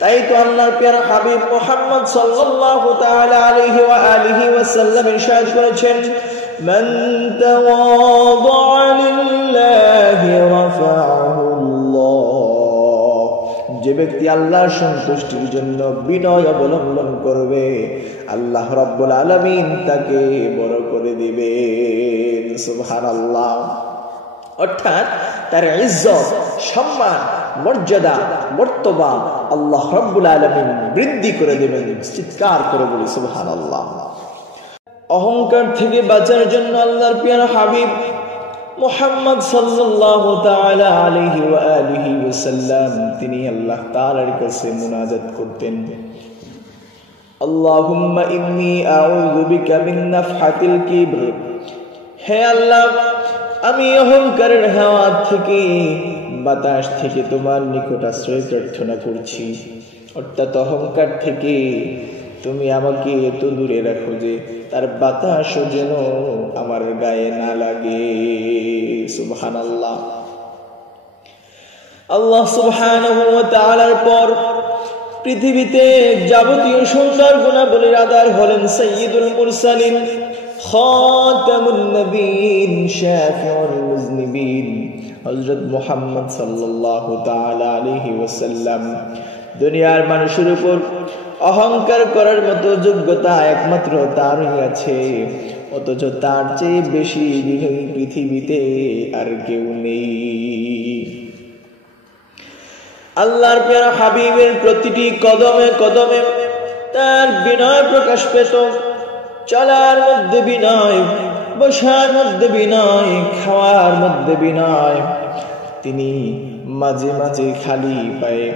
তাই তো আল্লাহর প্যারা হাবিব মুহাম্মদ সাল্লাল্লাহু তাআলা আলাইহি ওয়া আলিহি ওয়াসাল্লাম ইরশাদ করেছেন, মান তাওয়াদাআ লিল্লাহি রাফাআহুল্লাহ, যে ব্যক্তি আল্লাহর সন্তুষ্টির জন্য বিনয় অবলম্বন করবে, আল্লাহ রাব্বুল আলামিন তাকে বড় করে দিবেন। সুবহানাল্লাহ। অর্থাৎ তার ইজ্জত, সম্মান, মর্যাদা, মর্তবা আল্লাহ রাব্বুল আলামিন বৃদ্ধি করে দেবেন। চিৎকার করে বলি সুবহানাল্লাহ। অহংকার থেকে বাঁচার জন্য আল্লাহর প্রিয় হাবিব মুহাম্মদ সাল্লাল্লাহু তাআলা আলাইহি ওয়া আলিহি ওয়াসাল্লাম তিনি আল্লাহ তাআলার কাছে মুনাজাত করতেন, আল্লাহুম্মা ইন্নী আউযু বিকা মিন নাফহাতিল কিবর, হে আল্লাহ আমি অহংকারের হাওয়া থেকে, বাতাস থেকে তোমার নিকট আশ্রয় প্রার্থনা করছি। অর্থাৎ অহংকার থেকে তুমি আমাকে এত দূরে রাখো যে তার বাতাসও যেন আমার গায়ে না লাগে। সুবহানাল্লাহ। আল্লাহ সুবহানাহু ওয়া তাআলার পর পৃথিবীতে যাবতীয় সুন্দর গুণাবলীর আধার হলেন সাইয়্যিদুল মুরসালিন, খাতামুন নবীন, শাফিউল মুজনিবিন হযরত মুহাম্মদ সাল্লাল্লাহু তাআলা আলাইহি ওয়াসাল্লাম। দুনিয়ার মানুষের উপর অহংকার করার মতো যোগ্যতা একমাত্র তারই আছে, অথচ তার চেয়ে বেশি বিনয়ী পৃথিবীতে আর কেউ নেই। আল্লাহর প্রিয় হাবিবের প্রতিটি কদমে কদমে তার বিনয় প্রকাশ পেত। চলার মধ্যে বিনয়, বসার মধ্যে বিনয়, খাওয়ার মধ্যে বিনয়। তিনি মাঝে মাঝে খালি পায়ে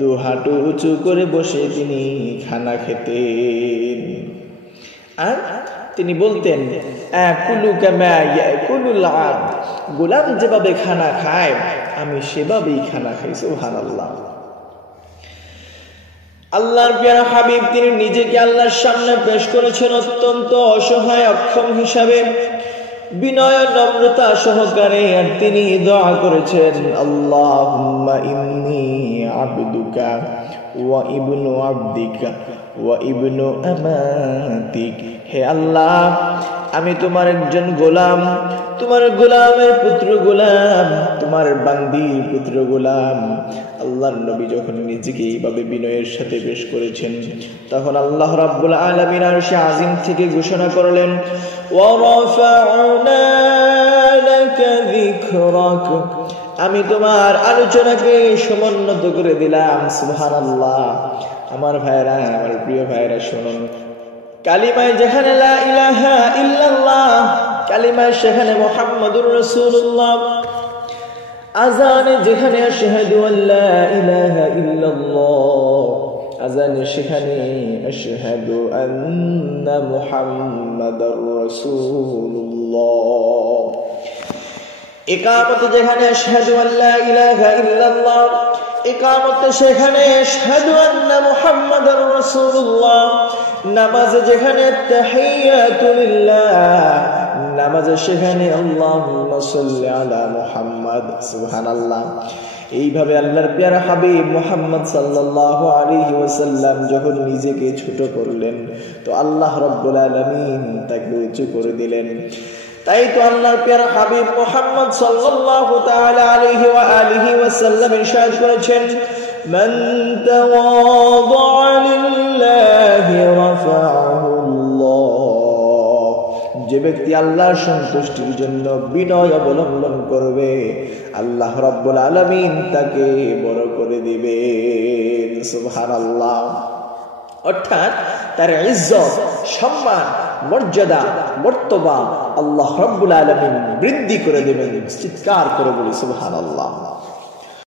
দু হাঁটু উঁচু করে বসে তিনি খানা খেতেন। আর তিনি বলতেন, আকুলু কামা ইয়াকুলুল আবদ, গোলাম যেভাবে খানা খায় আমি সেভাবেই খানা খাই। সুবহানাল্লাহ। আল্লাহর প্রিয় হাবিব তিনি নিজেকে আল্লাহর সামনে পেশ করেছেন অত্যন্ত অসহায় অক্ষম হিসাবে, বিনয় নম্রতা সহকারে। আর তিনি দোয়া করেছেন, আল্লাহুম্মা ইন্নী আবদুকা ওয়া ইবনু আবদিকা ওয়া ইবনু আমাতিক, হে আল্লাহ আমি তোমার একজন গোলাম, তোমার গোলামের পুত্র গোলাম, তোমার বান্দির পুত্র গোলাম। আল্লাহর নবী যখন নিজেকে এইভাবে বিনয়ের সাথে পেশ করেছেন, তখন আল্লাহ রাব্বুল আলামিন আরশে আজিম থেকে ঘোষণা করলেন, ওয়া রাফা'না লাকা যিকরাক, আমি তোমার আলোচনাকে সমুন্নত করে দিলাম। সুবহানাল্লাহ। আমার ভাইরা, আমার প্রিয় ভাইরা শুনুন, কালিমায় যেখানে লা ইলাহা ইল্লাল্লাহ, কালিমায় সেখানে মুহাম্মাদুর রাসূলুল্লাহ, আযানে যেখানে আশহাদু আল্লা ইলাহা ইল্লাল্লাহ, আযানে সেখানে আশহাদু আন্না মুহাম্মাদার রাসূলুল্লাহ, ইকামত যেখানে আশহাদু আল্লা ইলাহা ইল্লাল্লাহ, ইকামত সেখানে আশহাদু আন্না মুহাম্মাদার রাসূলুল্লাহ, নামাজ যেখানে তাহিয়াতু লিল্লাহ, নামাজ সেখানে আল্লাহুম্মা সাল্লি আলা মুহাম্মাদ। সুবহানাল্লাহ। এইভাবে আল্লাহর প্যারা হাবিব মুহাম্মদ সাল্লাল্লাহু আলাইহি ওয়াসাল্লাম যখন নিজেকে ছোট করলেন, তো আল্লাহ রাব্বুল আলামিন তাকে উঁচু করে দিলেন। তাই তো আল্লাহর প্যারা হাবিব মুহাম্মদ সাল্লাল্লাহু তাআলা আলাইহি ওয়া আলিহি ওয়াসাল্লাম ইরশাদ করেছেন, মান তাওয়াদাআ লিল্লাহি রাফাআহুল্লাহ, যে ব্যক্তি আল্লাহর সন্তুষ্টির জন্য বিনয় অবলম্বন করবে, আল্লাহ রাব্বুল আলামিন তাকে বড় করে দিবেন। সুবহানাল্লাহ। অর্থাৎ তার ইজ্জত, সম্মান, মর্যাদা, মর্তবা আল্লাহ রাব্বুল আলামিন বৃদ্ধি করে দেবেন। চিৎকার করে বলি সুবহানাল্লাহ।